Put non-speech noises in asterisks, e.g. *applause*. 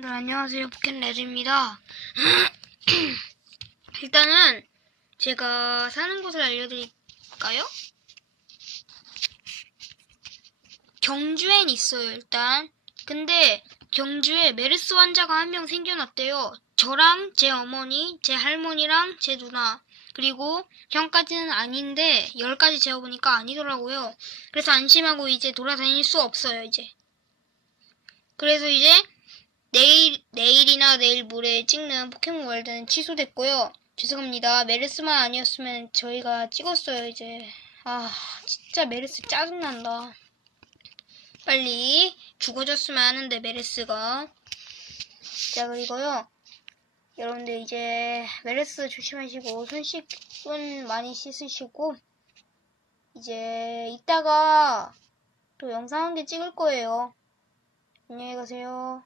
네, 안녕하세요. 포켓레드입니다. *clears throat* 일단은 제가 사는 곳을 알려드릴까요? 경주엔 있어요, 일단. 근데 경주에 메르스 환자가 한 명 생겨났대요. 저랑 제 어머니, 제 할머니랑 제 누나, 그리고 형까지는 아닌데 열까지 재어보니까 아니더라고요. 그래서 안심하고 이제 돌아다닐 수 없어요, 이제. 그래서 이제 내일, 내일이나 내일 모레 찍는 포켓몬 월드는 취소됐고요. 죄송합니다. 메르스만 아니었으면 저희가 찍었어요, 이제. 아, 진짜 메르스 짜증난다. 빨리 죽어줬으면 하는데, 메르스가. 자, 그리고요. 여러분들 이제 메르스 조심하시고, 손 씻, 손 많이 씻으시고, 이제 이따가 또 영상 한 개 찍을 거예요. 안녕히 가세요.